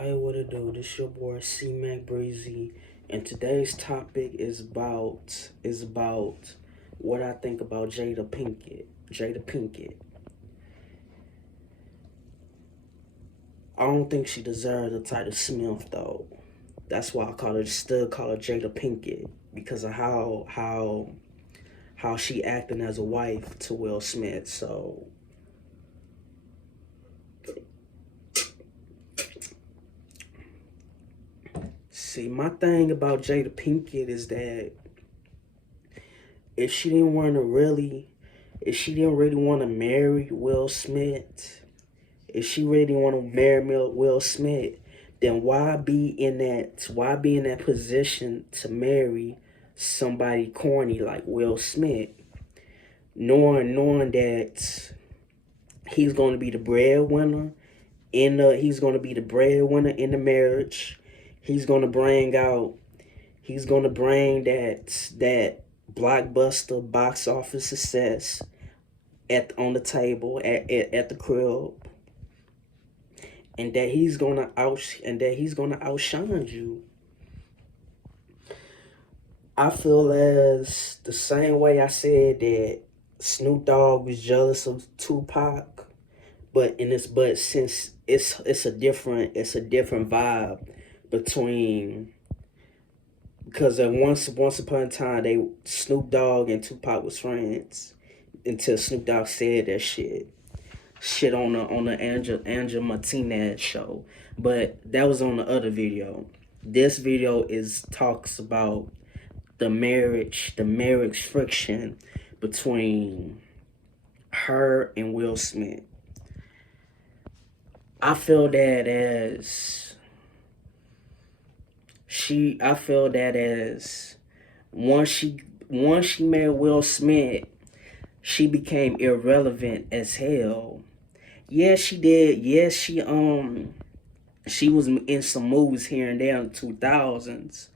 Hey, what it do? This your boy C Mac Breezy, and today's topic is about what I think about Jada Pinkett. Jada Pinkett. I don't think she deserved the title Smith though. That's why I still call her Jada Pinkett because of how she acting as a wife to Will Smith. So see, my thing about Jada Pinkett is that if she didn't want to really, if she didn't really want to marry Will Smith, if she really want to marry Will Smith, then why be in that position to marry somebody corny like Will Smith, knowing that he's going to be the breadwinner he's going to be the breadwinner in the marriage. He's going to bring out he's going to bring that blockbuster box office success at on the table at the crib, and that he's gonna outshine you. I feel as the same way I said that Snoop Dogg was jealous of Tupac, but since it's a different vibe between, because once upon a time they Snoop Dogg and Tupac was friends until Snoop Dogg said that shit on the Angel Martinez show. But that was on the other video. This video is talks about the marriage friction between her and Will Smith. I feel that as I feel that as once she married Will Smith, she became irrelevant as hell. Yes, she did. Yes, she was in some movies here and there in the 2000s,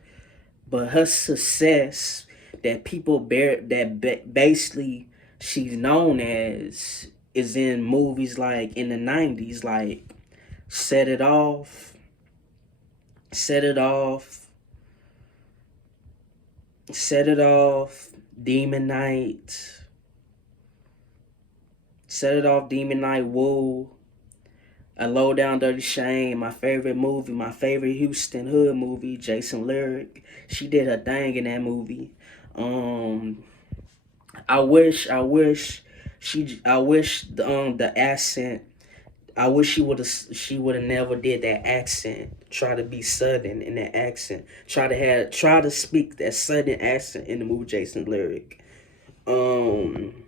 but her success that people bear that basically she's known as is in movies like in the 90s, like Set It Off, Set It Off, Set It Off, Demon Night, Set It Off, Demon Night, Woo, A Low Down Dirty Shame, my favorite movie, my favorite Houston Hood movie, Jason Lyric. She did her thing in that movie. Um, I wish the accent. I wish she would have never did that accent. Try to be Southern in that accent. Try to speak that Southern accent in the movie Jason Lyric. Um,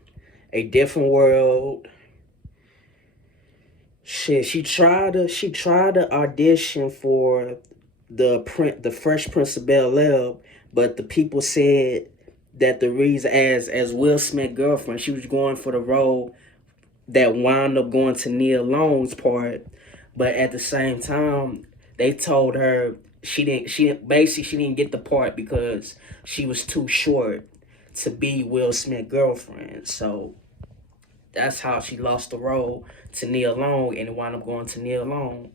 a different world. Shit, she tried to audition for the Fresh Prince of Bel Air, but the people said that the reason, as Will Smith girlfriend, she was going for the role that wound up going to Neil Long's part, but at the same time they told her she didn't get the part because she was too short to be Will Smith girlfriend. So that's how she lost the role to Neil Long, and it wound up going to Neil Long.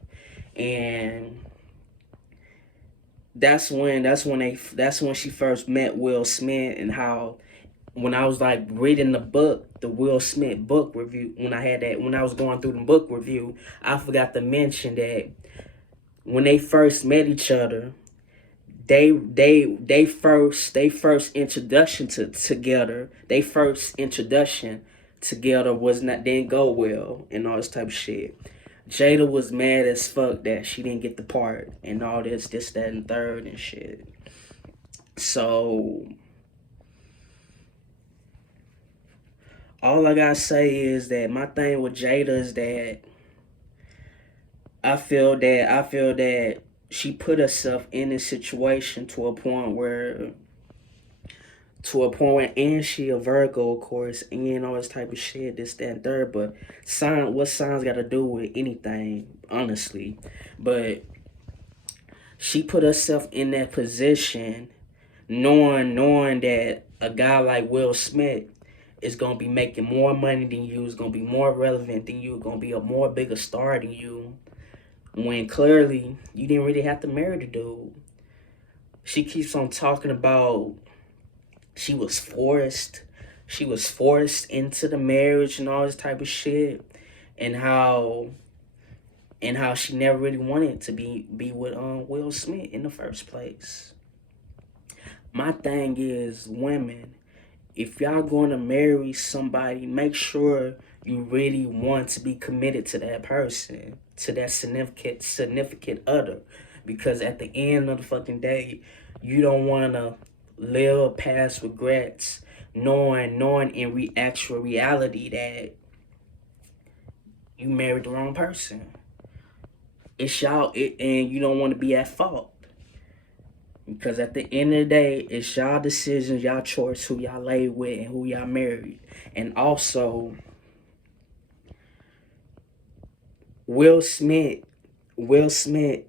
And that's when she first met Will Smith, and how when I was like reading the Will Smith book review, when I was going through the book review, I forgot to mention that when they first met each other, they first introduction together was not didn't go well and all this type of shit. Jada was mad as fuck that she didn't get the part and all this, that, and third and shit. So all I gotta say is that my thing with Jada is that I feel that she put herself in this situation and she a Virgo, of course, and all this type of shit, this, that, and third. But what signs got to do with anything, honestly? But she put herself in that position, knowing that a guy like Will Smith is gonna be making more money than you, is gonna be more relevant than you, gonna be a more bigger star than you. when clearly you didn't really have to marry the dude. She keeps on talking about she was forced. She was forced into the marriage and all this type of shit, and how she never really wanted to be with Will Smith in the first place. My thing is, women, if y'all going to marry somebody, make sure you really want to be committed to that person, to that significant other, because at the end of the fucking day, you don't want to live past regrets, knowing in actual reality that you married the wrong person. And you don't want to be at fault. Because at the end of the day, it's y'all decisions, y'all choice who y'all lay with and who y'all married. And also, Will Smith, Will Smith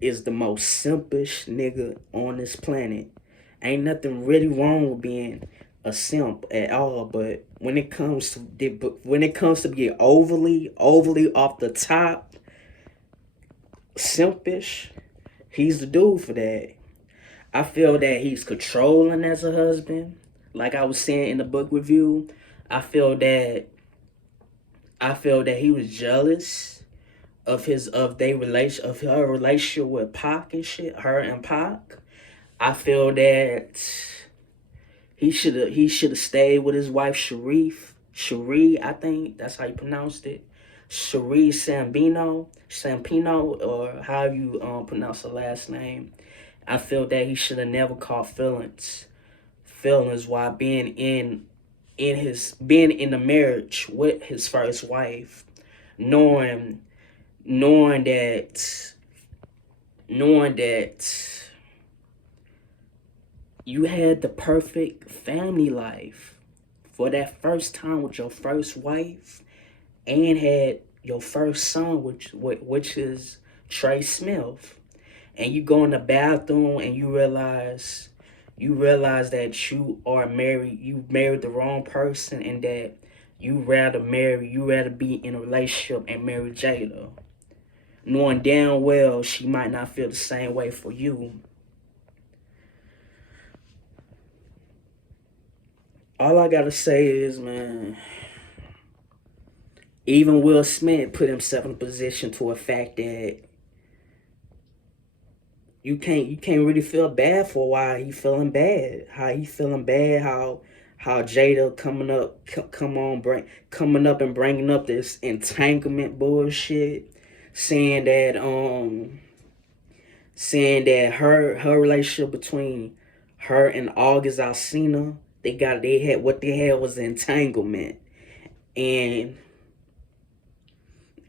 is the most simplest nigga on this planet. Ain't nothing really wrong with being a simp at all, but when it comes to being overly off the top, simpish, he's the dude for that. I feel that he's controlling as a husband. Like I was saying in the book review, I feel that he was jealous of her relationship with Pac and shit, her and Pac. I feel that he should have stayed with his wife Cherie, I think that's how you pronounced it. Cherie Sampino, or how you pronounce her last name. I feel that he should have never caught feelings while being in the marriage with his first wife, knowing knowing that knowing that you had the perfect family life for that first time with your first wife, and had your first son, which is Trey Smith, and you go in the bathroom and you realize that you married the wrong person, and that you rather be in a relationship and marry Jada, knowing damn well she might not feel the same way for you. All I gotta say is, man, even Will Smith put himself in a position to a fact that you can't really feel bad for why he feeling bad. How he feeling bad? How Jada coming up and bringing up this entanglement bullshit, saying that her relationship between her and August Alsina, they had was entanglement. And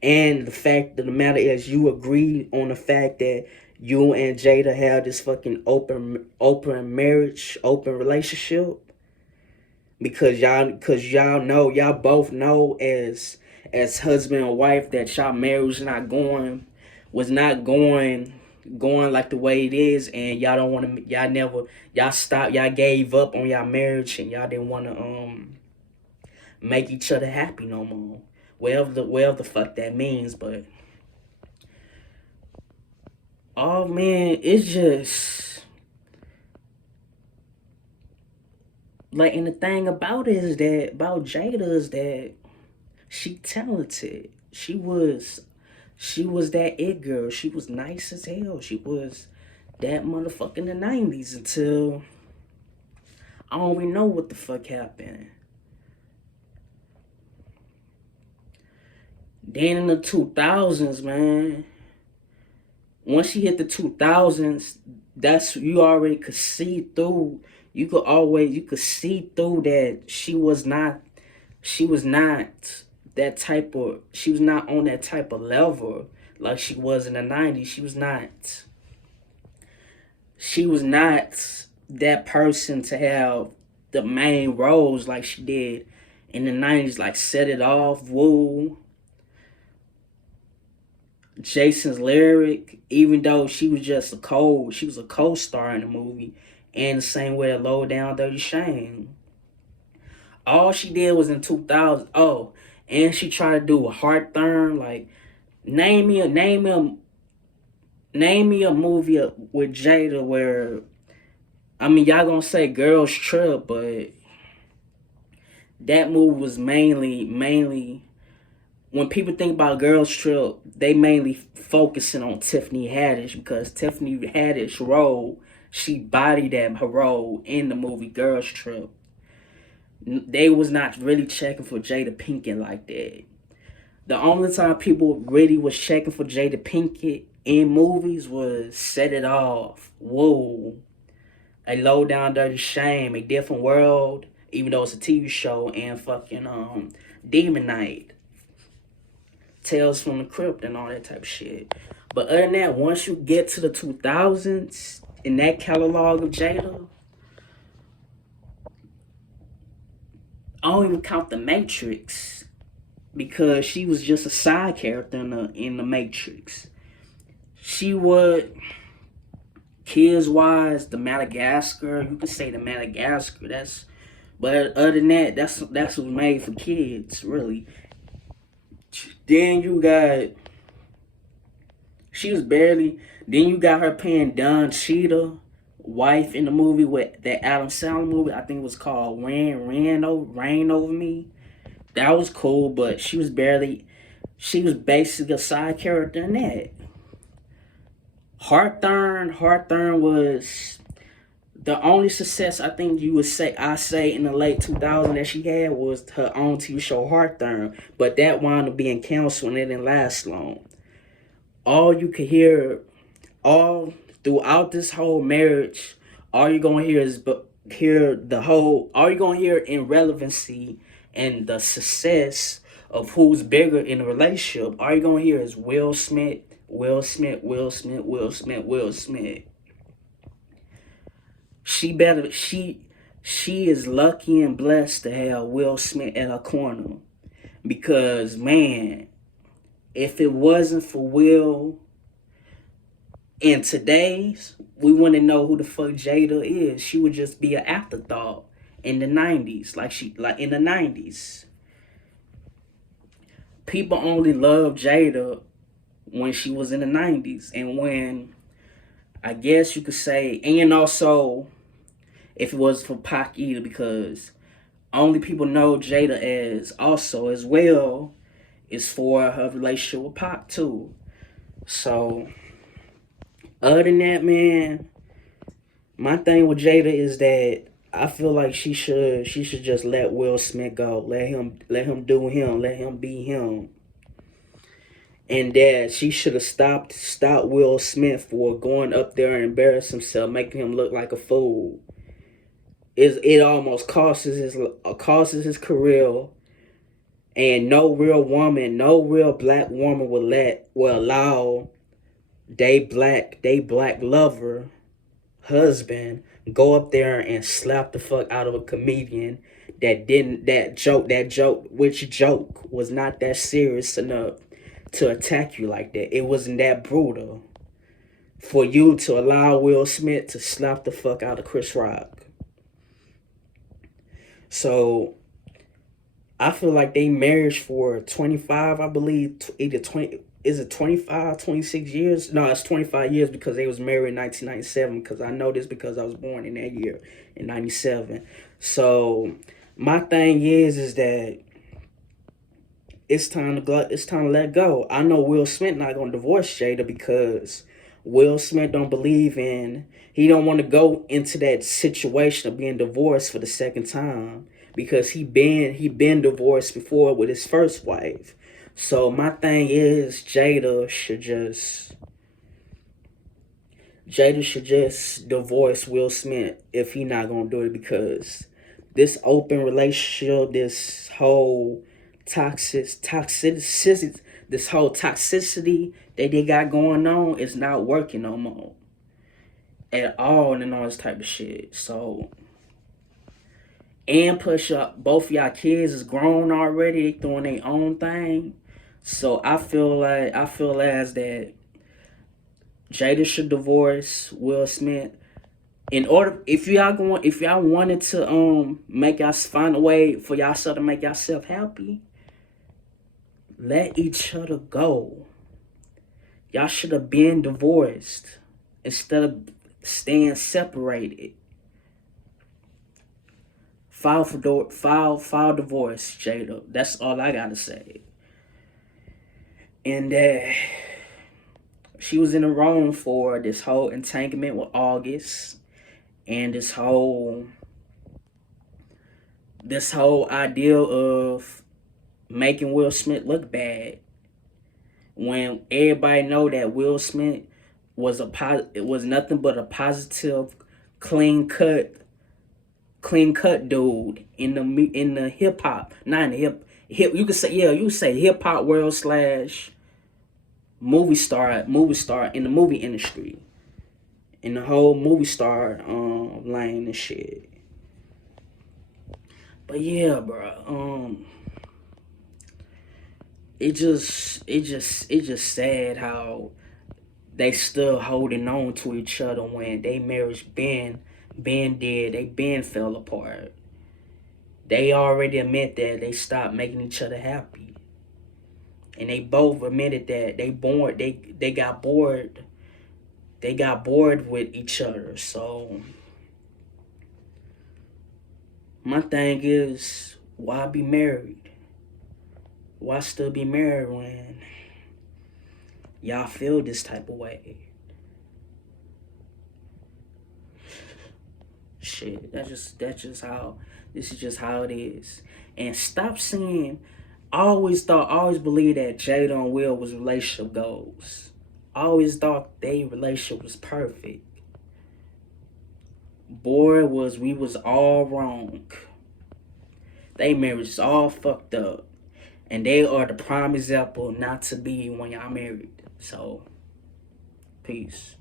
and the fact of the matter is, you agree on the fact that you and Jada have this fucking open marriage, open relationship, because y'all both know as husband and wife that y'all marriage was not going like the way it is, and y'all don't want to y'all stopped, y'all gave up on y'all marriage, and y'all didn't want to make each other happy no more. Whatever the fuck that means, but oh man, it's just like, and the thing about Jada is that she talented. She was that it girl. She was nice as hell. She was that motherfucker in the 90s until I don't even know what the fuck happened. Then in the 2000s, man, once she hit the 2000s, that's you already could see through. You could see through that she was not she was not on that type of level like she was in the 90s. She was not that person to have the main roles like she did in the 90s, like Set It Off, Woo, Jason's Lyric. Even though she was a co-star in the movie, and the same way that Low Down Dirty Shame. All she did was in 2000. Oh, and she tried to do a Heartburn, like Name me a movie with Jada where, I mean, y'all gonna say Girls Trip, but that movie was mainly when people think about Girls Trip, they mainly focusing on Tiffany Haddish because Tiffany Haddish role, she bodied that her role in the movie Girls Trip. They was not really checking for Jada Pinkett like that. The only time people really was checking for Jada Pinkett in movies was Set It Off, Whoa, A Low Down Dirty Shame, A Different World, even though it's a TV show, and fucking Demon Knight, Tales from the Crypt, and all that type of shit. But other than that, once you get to the 2000s in that catalog of Jada, I don't even count the Matrix because she was just a side character in the Matrix. She would, kids wise, the Madagascar. You could say the Madagascar. But other than that, that's what's made for kids, really. Then you got, she was barely. Then you got her playing Don Cheetah, wife in the movie with that Adam Sandler movie. I think it was called Rain Over Me. That was cool, but she was barely. She was basically a side character in that. Hawthorne was the only success I think you would say I say in the late 2000s that she had was her own TV show Hawthorne, but that wound up being canceled and it didn't last long. All you could hear all throughout this whole marriage, all you're gonna hear is all you're gonna hear in relevancy and the success of who's bigger in the relationship, all you're gonna hear is Will Smith, Will Smith, Will Smith, Will Smith, Will Smith. She better she is lucky and blessed to have Will Smith at her corner. Because man, if it wasn't for Will in today's, we wouldn't know who the fuck Jada is. She would just be an afterthought in the 90s. Like in the 90s. People only loved Jada when she was in the 90s. And when, I guess you could say, and also if it was for Pac either, because only people know Jada as well is for her relationship with Pac too. So other than that, man, my thing with Jada is that I feel like she should just let Will Smith go. Let him do him. Let him be him. And that she should have stopped Will Smith for going up there and embarrass himself, making him look like a fool. It almost causes his career, and no real black woman will allow they black lover husband go up there and slap the fuck out of a comedian that joke was not that serious enough to attack you like that. It wasn't that brutal for you to allow Will Smith to slap the fuck out of Chris Rock. So I feel like they marriage for 25, I believe, either 20, is it 25, 26 years? No, it's 25 years because they was married in 1997, because I know this because I was born in that year, in 97. So my thing is that it's time to let go. I know Will Smith not gonna divorce Jada because Will Smith he don't want to go into that situation of being divorced for the second time, because he been divorced before with his first wife. So my thing is Jada should just divorce Will Smith if he not gonna do it, because this open relationship, this whole toxicity that they got going on is not working no more at all, and all this type of shit. So, and push up, both of y'all kids is grown already, they doing their own thing. So I feel as that Jada should divorce Will Smith. In order, if y'all wanted to make y'all find a way for y'all to make yourself happy, let each other go. Y'all should have been divorced instead of staying separated. File divorce, Jada. That's all I gotta say. And she was in the wrong for this whole entanglement with August and this whole idea of making Will Smith look bad when everybody know that Will Smith it was nothing but a positive, clean cut dude in the hip hop, not in the hip. You could say, yeah, you could say hip hop world slash movie star in the movie industry, in the whole movie star lane and shit. But yeah, bro, it just sad how they still holding on to each other when they marriage been dead, they been fell apart. They already admit that they stopped making each other happy. And they both admitted that they got bored. They got bored with each other. So my thing is, why be married? Why still be married when y'all feel this type of way? Shit, that's just how this is just how it is. And stop saying I always believed that Jada and Will was relationship goals. I always thought their relationship was perfect. Boy, we was all wrong. They marriage is all fucked up. And they are the prime example not to be when y'all married. So, peace.